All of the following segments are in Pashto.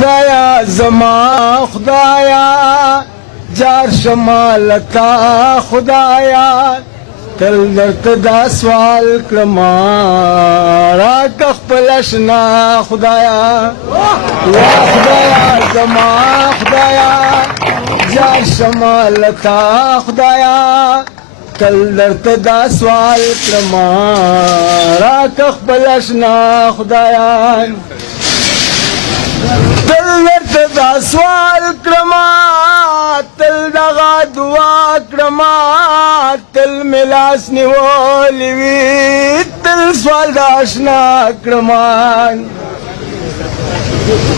خدایا زما خدایا جار شمالتا خدایا تل درته دا سوال کړما راکه خپل اشنا خدایا یا خدایا زما خدایا جار شمالتا خدایا تل درته دا سوال کړما راکه خپل اشنا خدایا تل درته دا سوال کړما تل دغه دعا کړما تل ملاس نیولې وي تل سوال د اشنا کړما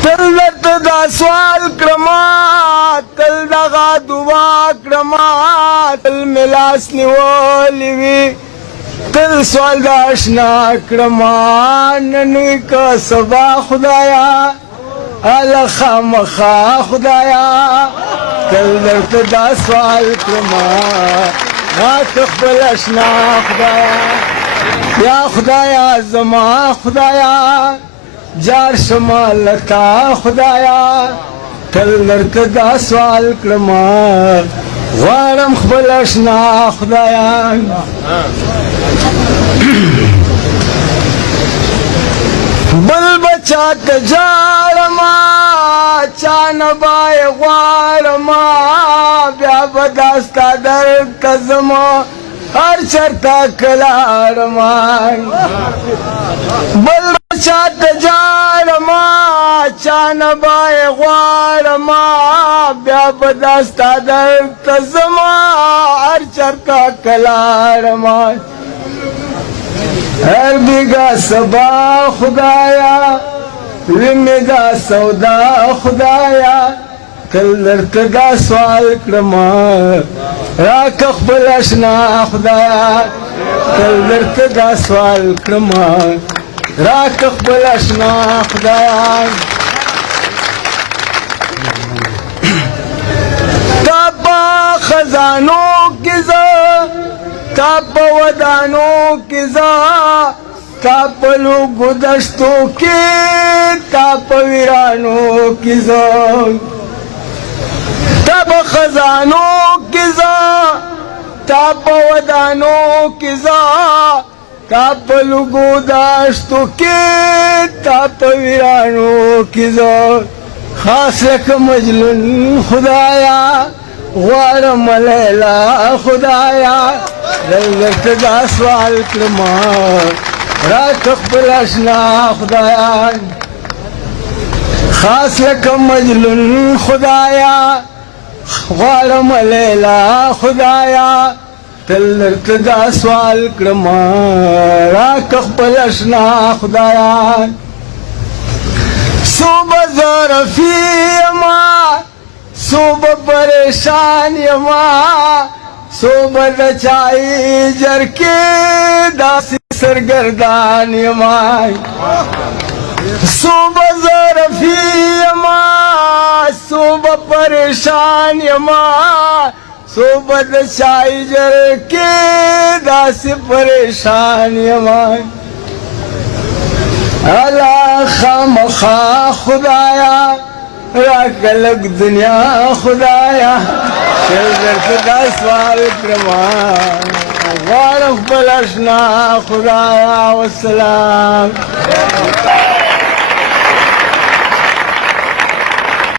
تل درته دا سوال کړما تل دغه دعا کړما تل ملاس نیولې وي تل سوال د اشنا کړما نن که سبا خدایا الا خامخا خدایا تل درته دا سوال کړما راکه خپل اشنا خدایا یا خدایا زما خدایا جار شمالتا خدایا تل درته دا سوال کړما غواړم خپل اشنا خدایا بل بچا ته جارما چا نه بای غواړما بیا به داستا درته زما هر چرته کلاړما بل بچا ته جارما چا نه بای غواړما بیا به داستا درته زما هر چرته کلاړما هر بیگا سبا خدایا ومی دا سودا خدایا تل درته دا سوال کړما راکه خپل اشنا خدایا تل درته دا سوال کړما راکه خپل اشنا خدایا تا په خزانو کې تا په ودانو کې زه تا په لوګو دشتو کې تا په ویرانو کې زه تا په خزانو کې زه تا په ودانو کې زه تا په لوګو دشتو کې تا په ویرانو کې زه خاص لکه مجنون خدایا غواړم لیلا خدایا تل درته دا سوال کړما راکه خپل اشنا خدایا خاص لکه مجنون خدایا غواړم لیلا خدایا تل درته دا سوال کړما راکه خپل اشنا خدایا صوبه ظرفي یما صوبه پریشان یما صوبه د چای جرکې داسې سرګردان یما صوبه ظرفي یما صوبه پریشان یما صوبه د چای جرکې داسې پریشان یما الا خامخا خدایا راکه لږ دنیا خدایا تل درته دا سوال کړما غواړم خپل اشنا خدایا والسلام